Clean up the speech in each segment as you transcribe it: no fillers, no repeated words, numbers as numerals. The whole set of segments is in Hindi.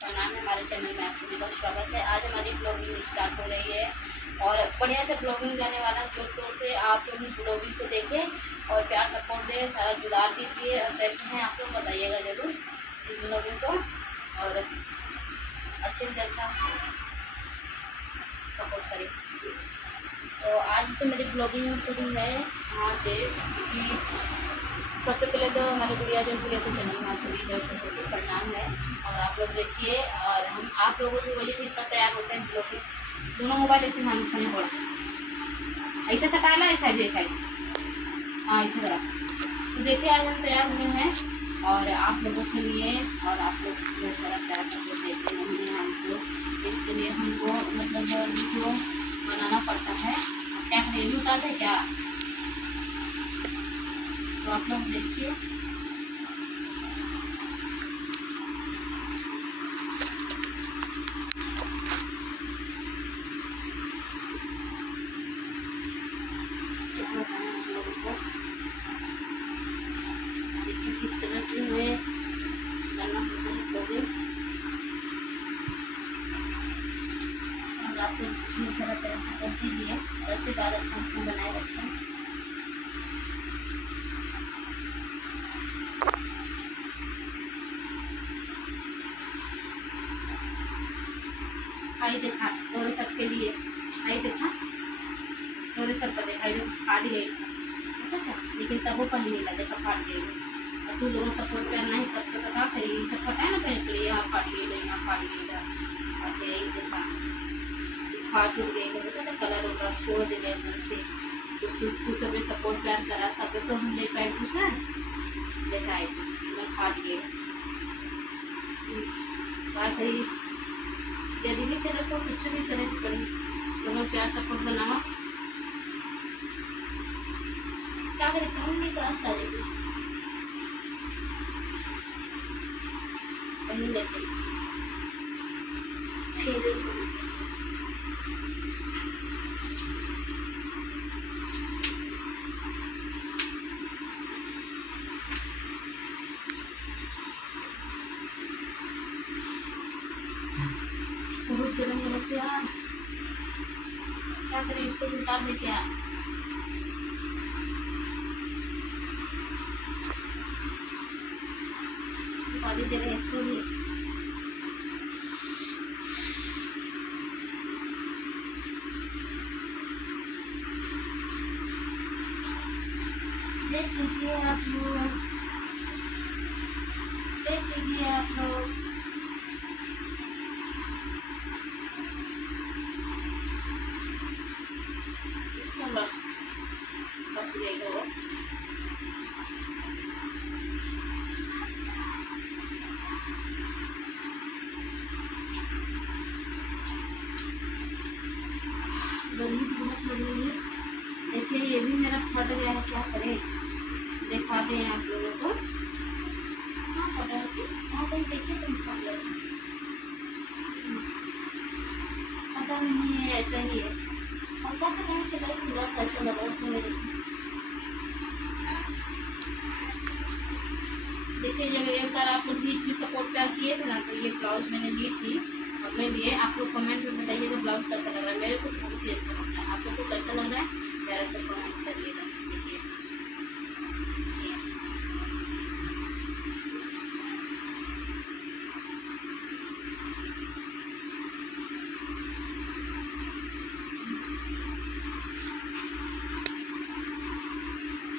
प्रणाम, हमारे चैनल में आप सभी का स्वागत है। आज हमारी ब्लॉगिंग स्टार्ट हो रही है और बढ़िया से ब्लॉगिंग जाने वाला है। तो से आप लोग इस ब्लॉगिंग को देखें और प्यार सपोर्ट दें, सारा जुड़ाव दीजिए और कैसे हैं आप लोग बताइएगा ज़रूर इस ब्लॉगिंग को और अच्छे से अच्छा सपोर्ट करें। तो आज से मेरी ब्लॉगिंग शुरू है वहाँ से कि सबसे पहले तो हमारे गुड़िया जो गुड़िया के चैनल में आप सभी दर्शकों को प्रणाम है और आप लोग देखिए और हम आप लोगों की वजह से इतना तैयार होते हैं ब्लॉगिंग। दोनों मोबाइल ऐसे हम संग पड़ा ऐसे सटा ला ऐसा हाँ ऐसे करा। तो देखिए आज हम तैयार हुए हैं और आप लोगों के लिए और आप लोग बहुत सारा प्यार सपोर्ट देते नहीं हैं हमको, इसके लिए हमको मतलब वीडियो बनाना पड़ता है। क्या करें उतारते क्या, तो आप लोग देखिए। किस तरह से हमें करना पड़ता है ब्लॉगिंग और आप लोग इसमें ज़रा तरह से कर दीजिए और ऐसी बात हम बनाए रखते हैं। आई देखा और सबके लिए आई देखा और सब पर देखा फाट गई लेकिन तब वो पर नहीं लगा देखा फाट गई। और तू लोगों सपोर्ट करना ही तब तक क्या करेगी, सब फटा ना पहले के लिए यहाँ फाट गई यहाँ फाट गई और यही देखा फाट उठ गई तो कलर उलर छोड़ देगा एकदम से। तू सब सपोर्ट प्यार करा तब तो हम ले पाए पूछा देखा आई फाट गई क्या करी। यदि भी चले तो कुछ भी करे करें तो मैं प्यार सपोर्ट बनावा क्या करें काम नहीं करा सारे कहीं लेते फिर बहुत गर्म गर्म से यार क्या करें इसको उतार दे क्या। उतारी दे रहे इसको भी देख लीजिए आप लोग, देख लीजिए आप लोग। बस गई हो गर्मी बहुत लग रही है। देखिए ये भी मेरा फट गया है, क्या करें दिखाते हैं आप लोगों को। हाँ फटा है हाँ कहीं देखिए तुम फट गया पता नहीं है ऐसा ही है हल्का सा कहीं से पूरा कैसा लगा उसमें। देखिए जब एक बार आप लोग बीच में सपोर्ट प्यार किए थे ना तो ये ब्लाउज मैंने ली थी अपने लिए। आप लोग कमेंट में बताइए तो ब्लाउज कैसा लग रहा है, मेरे को बहुत ही अच्छा लगता है। आप लोग को कैसा लग रहा है प्यारा से कमेंट करिएगा। देखिए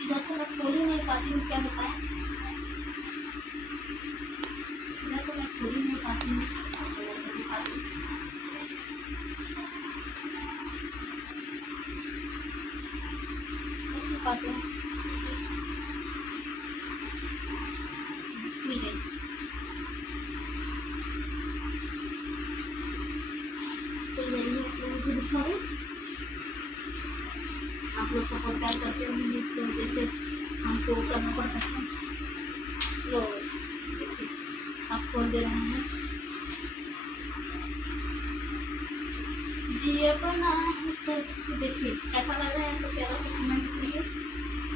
इधर तो मैं खोल ही नहीं पाती हूँ, क्या बताएं इधर तो मैं खोल ही नहीं पाती हूँ। पाते हैं ठीक है तो यही आप लोगों को दिखाओ। आप लोग सपोर्ट प्यार करते होंगे इसकी वजह से हमको करना पड़ता है। लो देखिए सब खोल दे रहे हैं जी अपना। तो देखिए कैसा लग रहा है तो प्यारा से कमेंट करिए।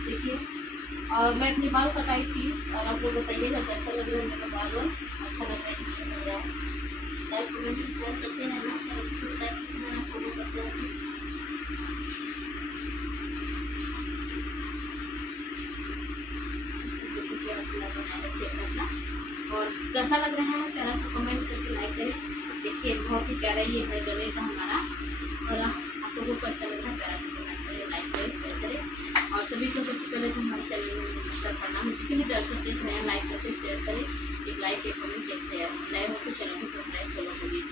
देखिए और मैं अपने बाल कटाई थी और आप लोग बताइएगा कैसा लग रहा है मेरा बाल अच्छा लग रहा है नहीं लग रहा है। लाइक कमेंट शेयर करते रहना, चैनल को सब्सक्राइब करते रहना, फॉलो करते रहना। बनाए रखिए अपना, और कैसा लग रहा है प्यारा सा कमेंट करके लाइक करें। देखिए बहुत ही प्यारा ये है गले का हमारा, और आप लोगों को अच्छा लग रहा है प्यारा सा कमेंट करें, लाइक करें, शेयर करें। और सभी को सबसे पहले तो हमारे चैनल में नमस्कार प्रणाम। जितने भी दर्शक देख रहे हैं लाइक करके शेयर करें, एक लाइक एक कमेंट एक शेयर, नए हो तो चैनल को सब्सक्राइब फॉलो करिए।